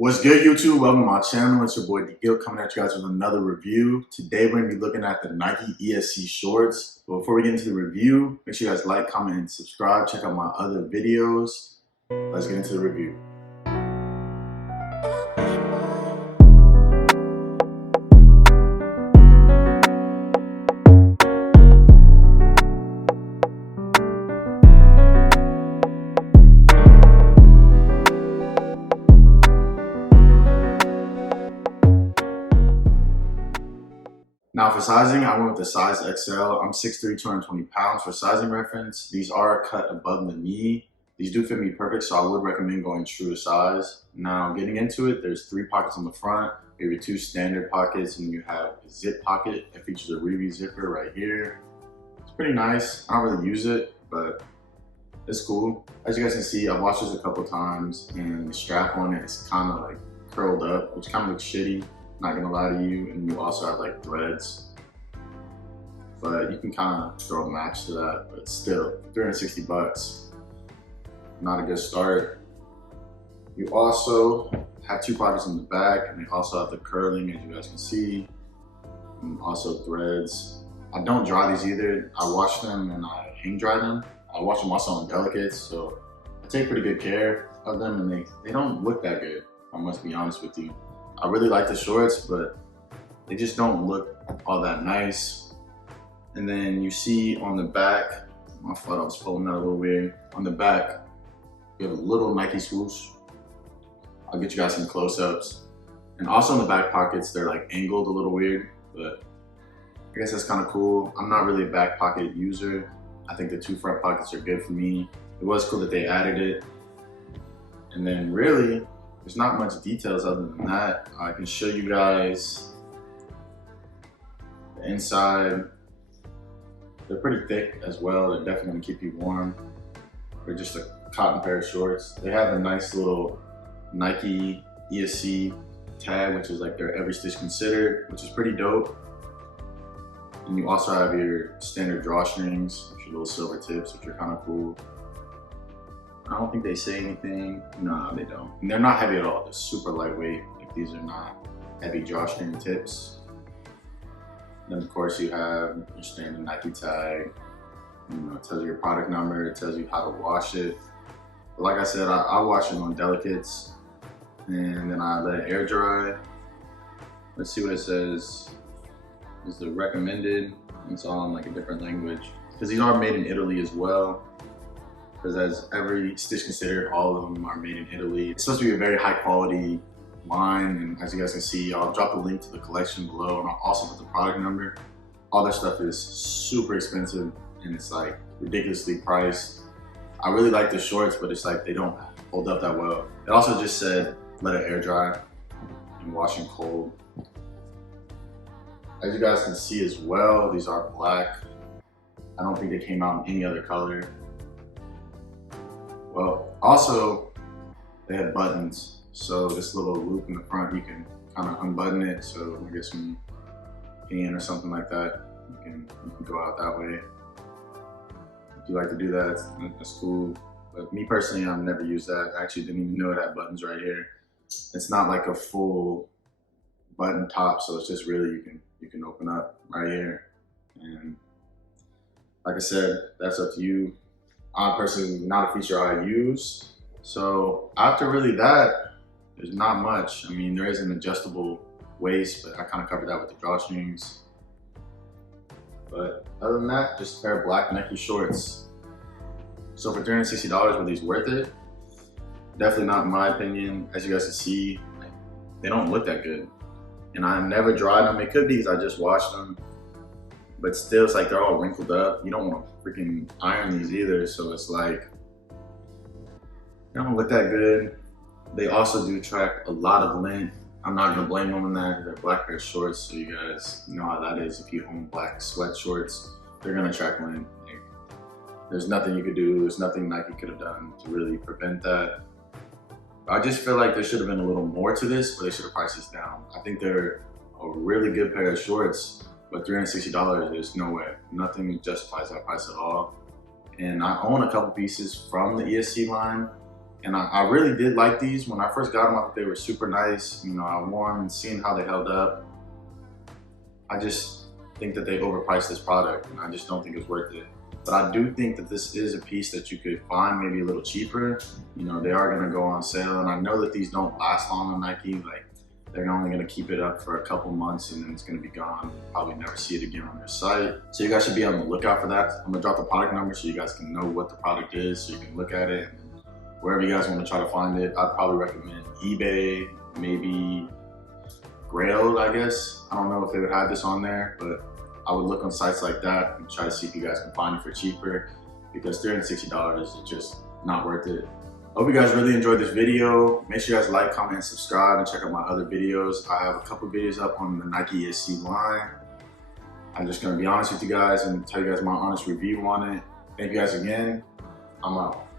What's good, YouTube? Welcome to my channel. It's your boy D coming at you guys with another review. Today we're going to be looking at the Nike ESC shorts. But before we get into the review, make sure you guys like, comment, and subscribe. Check out my other videos. Let's get into the review. Now for sizing, I went with the size XL. I'm 6'3", 220 pounds. For sizing reference, these are cut above the knee. These do fit me perfect, so I would recommend going true to size. Now getting into it, there's 3 pockets on the front. Maybe 2 standard pockets, and you have a zip pocket that features a Reevy zipper right here. It's pretty nice. I don't really use it, but it's cool. As you guys can see, I've watched this a couple times, and the strap on it is kind of like curled up, which kind of looks shitty. Not gonna lie to you, and you also have like threads, but you can kind of throw a match to that. But still, 360 bucks, not a good start. You also have 2 pockets in the back, and they also have the curling, as you guys can see, and also threads. I don't dry these either. I wash them and I hang dry them. I wash them also on delicates, so I take pretty good care of them, and they don't look that good. I must be honest with you. I really like the shorts, but they just don't look all that nice. And then you see on the back, my photo was pulling out a little weird. On the back, you have a little Nike swoosh. I'll get you guys some close-ups. And also in the back pockets, they're like angled a little weird, but I guess that's kind of cool. I'm not really a back pocket user. I think the 2 front pockets are good for me. It was cool that they added it. And then really, there's not much details other than that. I can show you guys the inside. They're pretty thick as well. They're definitely gonna keep you warm. They're just a cotton pair of shorts. They have a nice little Nike ESC tag, which is like their every stitch considered, which is pretty dope. And you also have your standard drawstrings, with your little silver tips, which are kind of cool. I don't think they say anything. No, they don't. And they're not heavy at all. They're super lightweight. Like, these are not heavy drawstring tips. Then of course you have your standard Nike tag. You know, it tells you your product number. It tells you how to wash it. But like I said, I wash it on delicates, and then I let it air dry. Let's see what it says. This is the recommended. It's all in like a different language, because these are made in Italy as well. Because as every stitch considered, all of them are made in Italy. It's supposed to be a very high quality line, and as you guys can see, I'll drop the link to the collection below, and I'll also put the product number. All that stuff is super expensive, and it's like ridiculously priced. I really like the shorts, but it's like they don't hold up that well. It also just said, let it air dry and wash in cold. As you guys can see as well, these are black. I don't think they came out in any other color. Well, also, they had buttons. So this little loop in the front, you can kind of unbutton it. So I guess when you in or something like that, you can go out that way. If you like to do that, that's cool. But me personally, I've never used that. I actually didn't even know it had buttons right here. It's not like a full button top, so it's just really you can open up right here. And like I said, that's up to you. I'm personally not a feature I use. So after really that, there's not much. I mean, there is an adjustable waist, but I kind of covered that with the drawstrings. But other than that, just a pair of black Nike shorts. So for $360, were these worth it? Definitely not in my opinion. As you guys can see, they don't look that good. And I never dried them. It could be because I just washed them. But still, it's like they're all wrinkled up. You don't want to freaking iron these either, so it's like, they don't look that good. They also do track a lot of length. I'm not gonna blame them on that. They're black pair of shorts, so you guys know how that is. If you own black sweat shorts, they're gonna track length. There's nothing you could do. There's nothing Nike could have done to really prevent that. I just feel like there should have been a little more to this, but they should have priced this down. I think they're a really good pair of shorts. But $360, there's no way. Nothing justifies that price at all. And I own a couple pieces from the ESC line, And I really did like these. When I first got them, I thought they were super nice. You know, I wore them and seeing how they held up. I just think that they overpriced this product, and I just don't think it's worth it. But I do think that this is a piece that you could find maybe a little cheaper. You know, they are gonna go on sale, and I know that these don't last long on Nike. Like, they're only gonna keep it up for a couple months and then it's gonna be gone. Probably never see it again on their site. So you guys should be on the lookout for that. I'm gonna drop the product number so you guys can know what the product is, so you can look at it. And wherever you guys wanna try to find it, I'd probably recommend eBay, maybe Grailed, I guess. I don't know if they would have this on there, but I would look on sites like that and try to see if you guys can find it for cheaper, because $360 is just not worth it. I hope you guys really enjoyed this video. Make sure you guys like, comment, and subscribe, and check out my other videos. I have a couple videos up on the Nike ESC line. I'm just gonna be honest with you guys and tell you guys my honest review on it. Thank you guys again. I'm out.